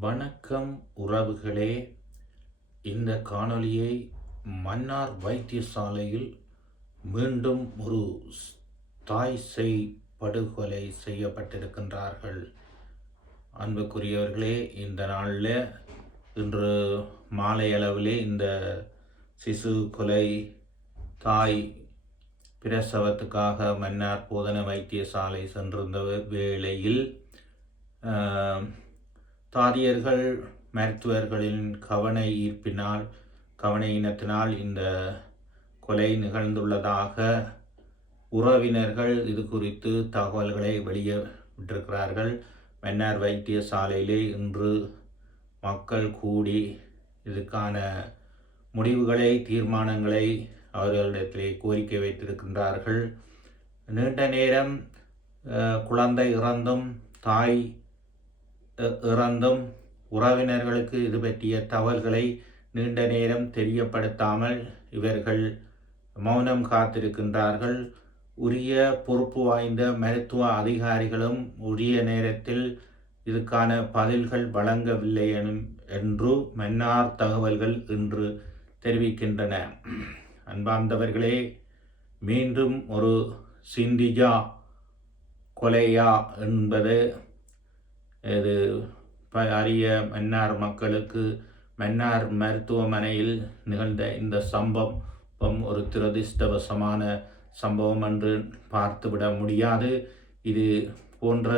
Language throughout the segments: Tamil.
வணக்கம் உறவுகளே. இந்த காணொளியை மன்னார் வைத்தியசாலையில் மீண்டும் ஒரு ஸ்- தாய் செய் படுகொலை செய்யப்பட்டிருக்கின்றார்கள். அன்புக்குரியவர்களே இந்த நாளில் இன்று மாலை அளவிலே இந்த சிசு கொலை தாய் பிரசவத்துக்காக மன்னார் போதன வைத்தியசாலை சென்றிருந்த வேளையில் தாதியர்கள் மருத்துவர்களின் கவன ஈர்ப்பினால் கவன இனத்தினால் இந்த கொலை நிகழ்ந்துள்ளதாக உறவினர்கள் இது குறித்து தகவல்களை வெளியே விட்டிருக்கிறார்கள். மன்னார் வைத்தியசாலையிலே இன்று மக்கள் கூடி இதுக்கான முடிவுகளை தீர்மானங்களை அவர்களிடத்திலே கோரிக்கை வைத்திருக்கின்றார்கள். நீண்ட நேரம் குழந்தை இறந்தும் தாய் இறந்தும் உறவினர்களுக்கு இது பற்றிய தகவல்களை நீண்ட நேரம் தெரியப்படுத்தாமல் இவர்கள் மௌனம் காத்திருக்கின்றார்கள். உரிய பொறுப்பு வாய்ந்த மருத்துவ அதிகாரிகளும் உரிய நேரத்தில் இதுக்கான பதில்கள் வழங்கவில்லை என்று மன்னார் தகவல்கள் இன்று தெரிவிக்கின்றன. அன்பார்ந்தவர்களே மீண்டும் ஒரு சிந்திஜா கொலையா என்பது இது ப- அரிய மன்னார் மக்களுக்கு மன்னார் மருத்துவமனையில் நிகழ்ந்த இந்த சம்பவம் ஒரு துரதிர்ஷ்டவசமான சம்பவம் என்று பார்த்துவிட முடியாது. இது போன்ற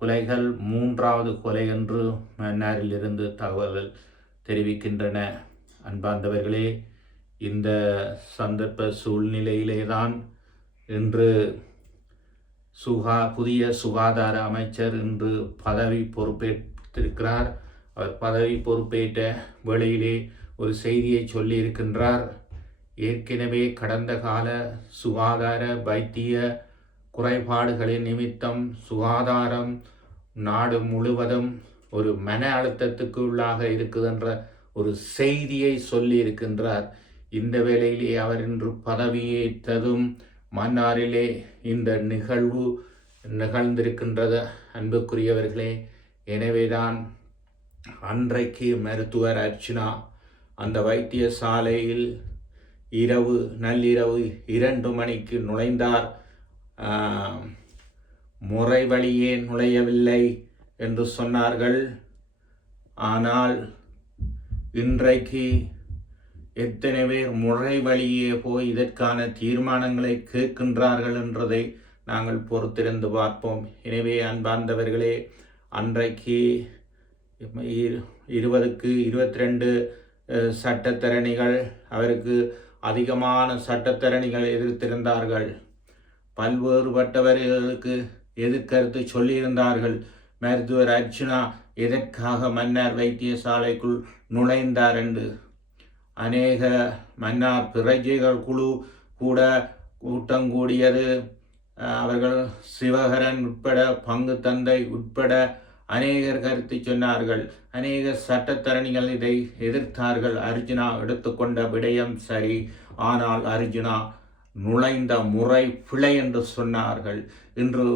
கொலைகள் மூன்றாவது கொலை என்று மன்னாரிலிருந்து தகவல்கள் தெரிவிக்கின்றன. அன்பார்ந்தவர்களே இந்த சந்தர்ப்ப சூழ்நிலையிலே தான் இன்று சுகா புதிய சுகாதார அமைச்சர் இன்று பதவி பொறுப்பேற்றிருக்கிறார். அவர் பதவி பொறுப்பேற்ற வேளையிலே ஒரு செய்தியை சொல்லியிருக்கின்றார். ஏற்கனவே கடந்த கால சுகாதார வைத்திய குறைபாடுகளின் நிமித்தம் சுகாதாரம் நாடு முழுவதும் ஒரு மன அழுத்தத்துக்கு உள்ளாக இருக்குதென்ற ஒரு செய்தியை சொல்லி இருக்கின்றார் இந்த வேளையிலே அவர் இன்று பதவியேற்றதும் மன்னாரிலே இந்த நிகழ்வு நிகழ்ந்திருக்கின்றது. அன்புக்குரியவர்களே எனவேதான் அன்றைக்கு மருத்துவர் அர்ச்சுனா அந்த வைத்தியசாலையில் இரவு நள்ளிரவு இரண்டு மணிக்கு நுழைந்தார். முறை வழியே நுழையவில்லை என்று சொன்னார்கள். ஆனால் இன்றைக்கு எத்தனை பேர் முறை வழியே போய் இதற்கான தீர்மானங்களை கேட்கின்றார்கள் என்றதை நாங்கள் பொறுத்திருந்து பார்ப்போம். எனவே அன்பார்ந்தவர்களே அன்றைக்கு இரு- இருபதுக்கு இருபத்தி ரெண்டு சட்டத்தரணிகள் அவருக்கு அதிகமான சட்டத்தரணிகள் எதிர்த்திருந்தார்கள். பல்வேறுபட்டவர்களுக்கு எதிர்கருத்து சொல்லியிருந்தார்கள். மருத்துவர் அர்ச்சுனா எதற்காக மன்னார் வைத்தியசாலைக்குள் நுழைந்தார் என்று. அநேக மன்னார் பிரஜைகள் குழு கூட கூட்டம் கூடியது. அவர்கள் சிவகரன் உட்பட பங்கு தந்தை உட்பட அநேகர் கருத்து சொன்னார்கள். அநேக சட்டத்தரணிகள் இதை எதிர்த்தார்கள். அர்ஜுனா எடுத்துக்கொண்ட விடயம் சரி. ஆனால் அர்ஜுனா நுழைந்த முறை பிழை என்று சொன்னார்கள். இன்று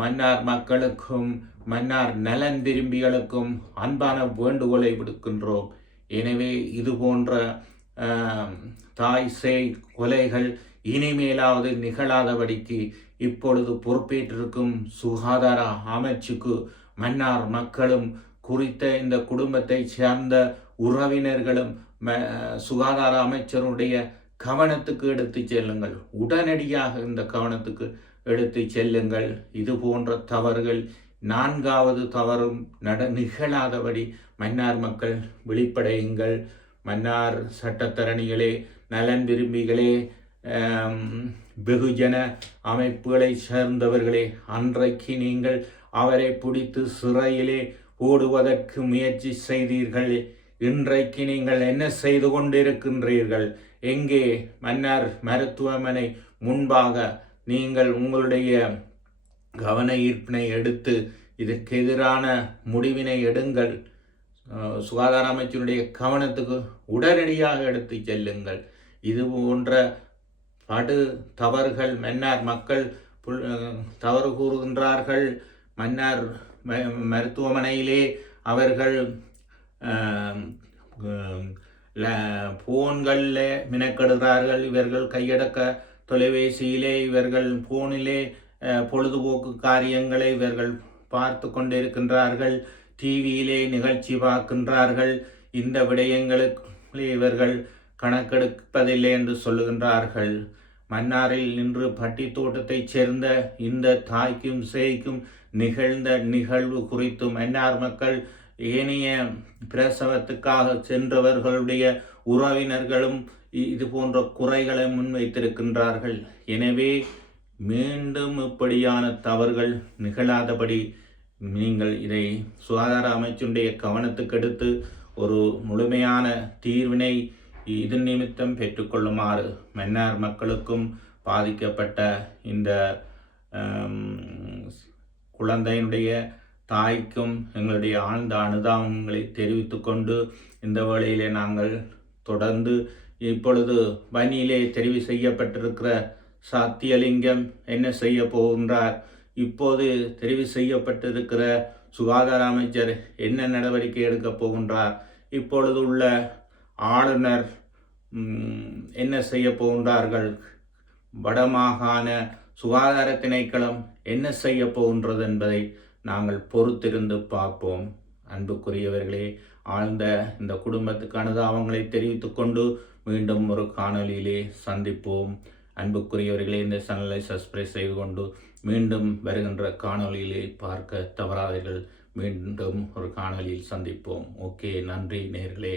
மன்னார் மக்களுக்கும் மன்னார் நலன் திரும்பிகளுக்கும் அன்பான வேண்டுகோளை விடுக்கின்றோம். எனவே இது போன்ற தாய் சேய் கொலைகள் இனிமேலாவது நிகழாதபடிக்கு இப்பொழுது பொறுப்பேற்றிருக்கும் சுகாதார அமைச்சுக்கு மன்னார் மக்களும் குறித்த இந்த குடும்பத்தை சேர்ந்த உறவினர்களும் ம- சுகாதார அமைச்சருடைய கவனத்துக்கு எடுத்து செல்லுங்கள். உடனடியாக இந்த கவனத்துக்கு எடுத்து செல்லுங்கள். இது போன்ற தவறுகள் நான்காவது தவறும் நட நிகழாதபடி மன்னார் மக்கள் விழிப்படையுங்கள் மன்னார் சட்டத்தரணிகளே நலன் விரும்பிகளே வெகுஜன அமைப்புகளை சேர்ந்தவர்களே அன்றைக்கு நீங்கள் அவரை பிடித்து சிறையிலே ஓடுவதற்கு முயற்சி செய்தீர்கள். இன்றைக்கு நீங்கள் என்ன செய்து கொண்டிருக்கின்றீர்கள்? எங்கே? மன்னார் மருத்துவமனை முன்பாக நீங்கள் உங்களுடைய கவன ஈர்ப்பினை எடுத்து இதற்கு எதிரான முடிவினை எடுங்கள். சுகாதார அமைச்சருடைய கவனத்துக்கு உடனடியாக எடுத்து செல்லுங்கள். இது போன்ற படு தவறுகள் மன்னார் மக்கள் புல்- தவறு கூறுகின்றார்கள். மன்னார் ம- மருத்துவமனையிலே அவர்கள் ஃபோன்களில் மினக்கெடுகிறார்கள். இவர்கள் கையடக்க தொலைபேசியிலே இவர்கள் ஃபோனிலே பொழுதுபோக்கு காரியங்களை இவர்கள் பார்த்து கொண்டிருக்கின்றார்கள். டிவியிலே நிகழ்ச்சி பார்க்கின்றார்கள். இந்த விடயங்களுக்கு இவர்கள் கணக்கெடுப்பதில்லை என்று சொல்லுகின்றார்கள். மன்னாரில் நின்று பட்டி தோட்டத்தைச் சேர்ந்த இந்த தாய்க்கும் சேய்க்கும் நிகழ்ந்த நிகழ்வு குறித்து மன்னார் மக்கள் ஏனைய பிரசவத்துக்காக சென்றவர்களுடைய உறவினர்களும் இது போன்ற குறைகளை முன்வைத்திருக்கின்றார்கள். எனவே மீண்டும் இப்படியான தவறுகள் நிகழாதபடி நீங்கள் இதை சுகாதார அமைச்சுடைய கவனத்துக்கு எடுத்து ஒரு முழுமையான தீர்வினை இது நிமித்தம் பெற்றுக்கொள்ளுமாறு மன்னார் மக்களுக்கும் பாதிக்கப்பட்ட இந்த குழந்தையினுடைய தாய்க்கும் எங்களுடைய ஆழ்ந்த அனுதாபங்களை தெரிவித்து கொண்டு இந்த வேளையிலே நாங்கள் தொடர்ந்து இப்பொழுது வனியிலே தெரிவு செய்யப்பட்டிருக்கிற சாத்தியலிங்கம் என்ன செய்ய போகின்றார்? இப்போது தெரிவு செய்யப்பட்டிருக்கிற சுகாதார அமைச்சர் என்ன நடவடிக்கை எடுக்கப் போகின்றார்? இப்பொழுது உள்ள ஆளுநர் என்ன செய்ய போகின்றார்கள்? வடமாகாண சுகாதார திணைக்களம் என்ன செய்ய போகின்றது என்பதை நாங்கள் பொறுத்திருந்து பார்ப்போம். அன்புக்குரியவர்களே ஆழ்ந்த இந்த குடும்பத்துக்கு அனுதாபங்களை தெரிவித்துக்கொண்டு மீண்டும் ஒரு காணொலியிலே சந்திப்போம். அன்புக்குரியவர்களே இந்த சேனலை சப்ஸ்கிரைப் செய்து கொண்டு மீண்டும் வருகின்ற காணொலியிலே பார்க்க தவறாதீர்கள். மீண்டும் ஒரு காணொலியில் சந்திப்போம். ஓகே நன்றி நேர்களே.